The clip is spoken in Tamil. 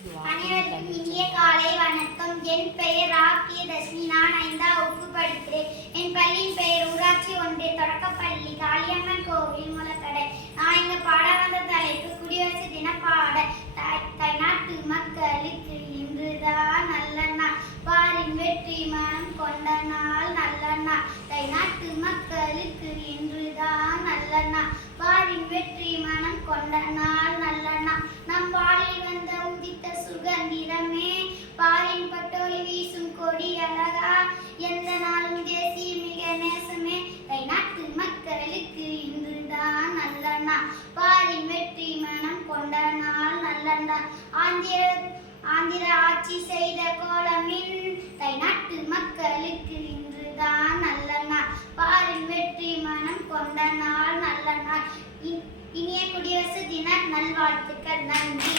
அனைவருக்கும் இனிய காலை வணக்கம். என் பெயர் ராக்கியதர்ஷினி. நான் 5ஆம் வகுப்பு படிக்கிறேன். என் பள்ளியின் பெயர் ஊராட்சி ஒன்றிய தொடக்கப்பள்ளி காளியம்மன் கோவில் முளக்கடை. நான் இங்க பாட வந்த தலைப்பு குடியரசு தின பாடல். தாய்நாட்டு மக்களுக்கு இன்றுதான் நல்ல நாள், பாரின் வெற்றி மனம் கொண்ட நாள் நல்ல நாள். தாய்நாட்டு மக்களுக்கு இன்றுதான் நல்ல நாள், பாரின் வெற்றி மனம் கொண்ட நாள் நல்ல நாள். நம் பாலில் வந்த உதித்த சுகந்திரமே, பாரின் பட்டோலி வீசும் கொடி அழகா, எந்த நாளும் தேசிய மிக நேசமே. தாய்நாட்டு மக்களுக்கு இன்றுதான் நல்ல நாள், பாரின் வெற்றி மனம் கொண்ட நாள் நல்ல நாள். ஆந்திர ஆட்சி செய்த கோலமின் தாய்நாட்டு மக்களுக்கு இன்றுதான் நல்ல நாள், பாரின் வெற்றி மனம் கொண்ட நாள் நல்ல நாள். இனிய குடியரசு தின நல்வாழ்த்துக்கள். நன்றி.